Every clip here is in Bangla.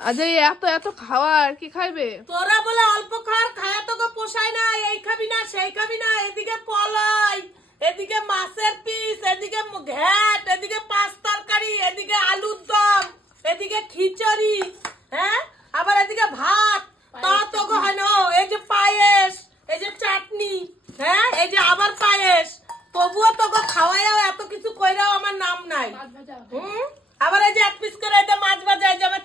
আজ এত এত খাওয়ার কি খাইবে? তোরা বলে অল্প খার খায়া তোকে পোষায় না এই খাবি না সেই খাবি না এদিকে পলাই এদিকে মাছের পিস এদিকে ঘ্যাট এদিকে পাঁচ তরকারি এদিকে আলুর দম এদিকে খিচুড়ি হ্যাঁ? আবার এদিকে ভাত। তা তোকে হয় না এই যে পায়েস এই যে চাটনি হ্যাঁ? এই যে আবার পায়েস। তবুও তোকে খাওয়াইও এত কিছু কইরাও আমার নাম নাই। হুম? আবার এই যে এক পিস করে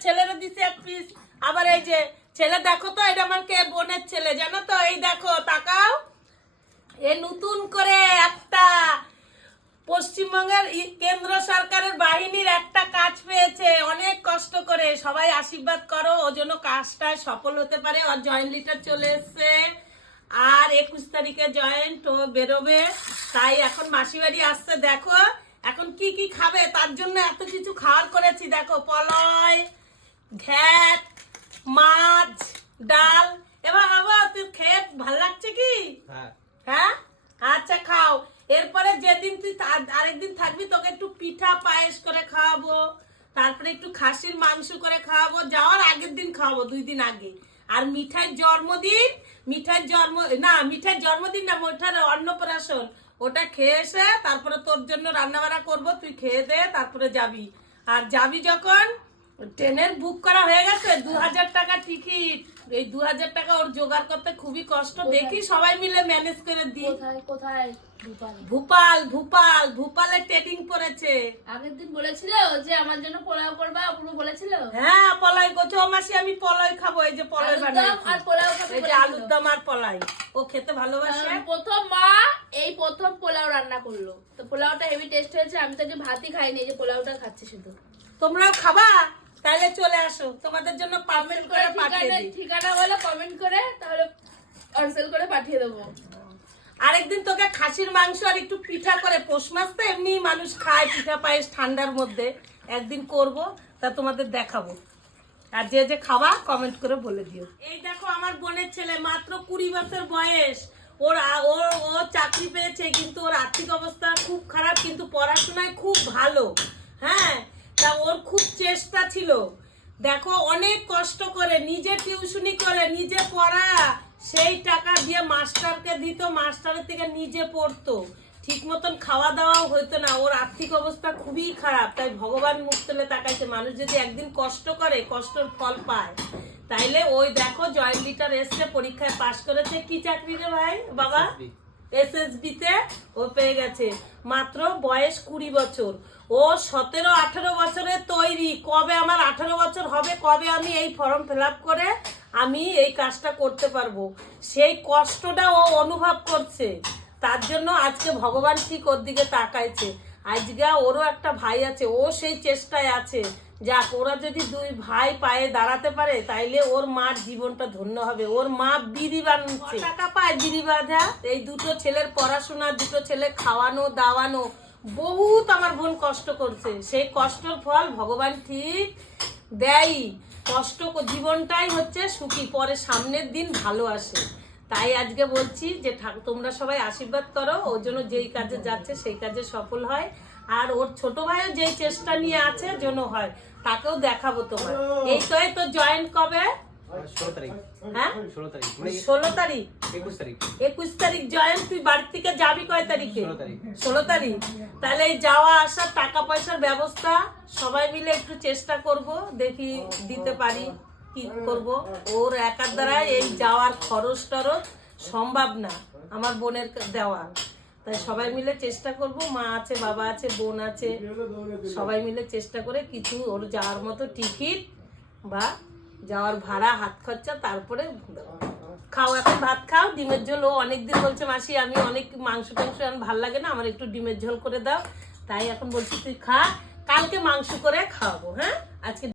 ছেলেরা দিছে এক পিস আবার এই যে, ছেলে দেখো তো, এটা আমার কে বোনের ছেলে, জানো তো? এই দেখো, তাকাও। এ নতুন করে একটা পশ্চিমবঙ্গের কেন্দ্র সরকারের বাহিনীর একটা কাজ পেয়েছে। অনেক কষ্ট করে। সবাই আশীর্বাদ করো, ও জন্য কাজটায় সফল হতে পারে। আর জয়েন্ট লিটার চলে এসছে। আর একুশ তারিখে জয়েন্ট ও বেরোবে। তাই এখন মাসি বাড়ি আসছে, দেখো। এখন কি কি খাবে? তার জন্য এত কিছু খাওয়ার করেছি, দেখো, পলয়। ঘ্যাট মাছ ডাল এবার আবার তুই খেয়ে ভালো লাগছে কি? হ্যাঁ। আচ্ছা খাও। এরপরে যেদিন তুই আরেকদিন থাকবি তোকে একটু পিঠা পায়েস করে খাওয়াবো তারপরে একটু খাসির মাংস করে খাওয়াবো যাওয়ার আগের দিন খাওয়াবো দুই দিন আগে। আর মিঠাইয়ের জন্মদিন মিঠাইয়ের জন্ম না মিঠাইয়ের জন্মদিন না মিঠার অন্নপ্রাশন। ওটা খেয়ে এসে তারপরে তোর জন্য রান্না বান্না করব তুই খেয়ে দে তারপরে যাবি। আর যাবি যখন ট্রেনের বুক করা হয়ে গেছে দু হাজার টাকা টিকিট। এই দু হাজার টাকা ওর জোগাড় করতে খুবই কষ্ট। দেখি সবাই মিলে ম্যানেজ করে দিই। কোথায় ভূপাল। ভূপাল ভূপালে ট্রেডিং পড়েছে। আগের দিন বলেছিল যে আমার জন্য পোলাও করবা পুরো বলেছিল? হ্যাঁ পলাই করছে। ও মাসি আমি পলাই খাব এই যে পলাই আর পোলাও খাবে যে আলুর দম আর পলাই ও খেতে ভালোবাসে। প্রথম মা এই প্রথম পোলাও রান্না করল। তো পোলাওটা হেভি টেস্ট হয়েছে আমি তো আজকে ভাতই খাইনি এই যে পোলাওটা খাচ্ছি শুধু। তোমরাও খাবা? তাহলে চলে আসো তোমাদের জন্য পারমেন্ট করে পাঠিয়ে দিই। ঠিকানা বলো কমেন্ট করে তাহলে পার্সেল করে পাঠিয়ে দেবো। আরেকদিন তোকে খাসির মাংস আর একটু পিঠা করে পৌষ মাস তো এমনি মানুষ খায় পিঠা পায়েস ঠান্ডার মধ্যে। একদিন করব তা তোমাদের দেখাবো। আর যে যে খাবা কমেন্ট করে বলে দিও। এই দেখো আমার বোনের ছেলে মাত্র কুড়ি বছর বয়স। ওর ও ও চাকরি পেয়েছে কিন্তু ওর আর্থিক অবস্থা খুব খারাপ কিন্তু পড়াশোনায় খুব ভালো। হ্যাঁ? ওর খুব চেষ্টা ছিল। দেখো, অনেক কষ্ট করে, নিজে টিউশনি করে, নিজে পড়া। সেই টাকা দিয়ে মাস্টারকে দিত, মাস্টারের থেকে নিজে পড়তো। ঠিক মতন খাওয়া দাওয়াও হতো না। ওর আর্থিক অবস্থা খুবই খারাপ, তাই ভগবান মুখ তুলে তাকাইছে। মানুষ যদি একদিন কষ্ট করে, কষ্টর ফল পায়, তাইলে ওই দেখো, জয়েন্ট লিটার এসছে, পরীক্ষায় পাশ করেছে। কি চাকরি রে ভাই, বাবা? এসএসবি তে ও পেয়ে গেছে। মাত্র বয়স কুড়ি বছর। ও সতেরো, আঠেরো বছরে তৈরি। কবে আমার আঠেরো বছর হবে, কবে আমি এই ফর্ম ফিল করে আমি এই কাজটা করতে পারব? সেই কষ্টটা ও অনুভব করছে। তার জন্য আজকে ভগবান ঠিক ওর দিকে তাকাইছে। আজকে ওরও একটা ভাই আছে, ও সেই চেষ্টায় আছে। যাক ওরা যদি দুই ভাই পায়ে দাঁড়াতে পারে তাইলে ওর মার জীবনটা ধন্য হবে। ওর মা বিড়ি বানাচ্ছে। টাকা পায় বিড়ি বাঁধা? এই দুটো ছেলের পড়াশোনা দুটো ছেলে খাওয়ানো দাওয়ানো বহুত আমার বোন কষ্ট করছে। সেই কষ্টর ফল ভগবান ঠিক দেয় কষ্ট জীবনটাই হচ্ছে সুখী পরে সামনের দিন ভালো আসে। তাই আজকে বলছি যে ঠাক- তোমরা সবাই আশীর্বাদ করো ওর জন্য যেই কাজে যাচ্ছে সেই কাজে সফল হয়। আর ওর ছোট ভাইও যেই চেষ্টা নিয়ে আছে যেন হয় তাকেও দেখাবো তোমার এই তো এই তো জয়েন্ট কবে? ষোলো তারিখ। হ্যাঁ? ষোলো তারিখ মানে ষোলো তারিখ। একুশ তারিখ। একুশ তারিখ জয়েন্ট তুই বাড়ি থেকে যাবি কয় তারিখে? ষোলো তারিখ। তাহলে যাওয়া আসার টাকা পয়সার ব্যবস্থা সবাই মিলে একটু চেষ্টা করব দেখি দিতে পারি। কি করব? ওর একার দ্বারা এই যাওয়ার খরচ টরচ সম্ভব না, আমার বোনের দেওয়া তাই সবাই মিলে চেষ্টা করব, মা আছে, বাবা আছে, বোন আছে, সবাই মিলে চেষ্টা করে কিছু ওর যাওয়ার মতো টিকিট বা যাওয়ার ভাড়া, হাত খরচা তারপরে। খাও, এখন ভাত খাও, ডিমের ঝোল। ও অনেকদিন বলছে, মাসি, আমি অনেক মাংস টাংস ভালো লাগে না, আমার একটু ডিমের ঝোল করে দাও। তাই এখন বলছি, তুই খা, কালকে মাংস করে খাওয়াবো হ্যাঁ? আজকে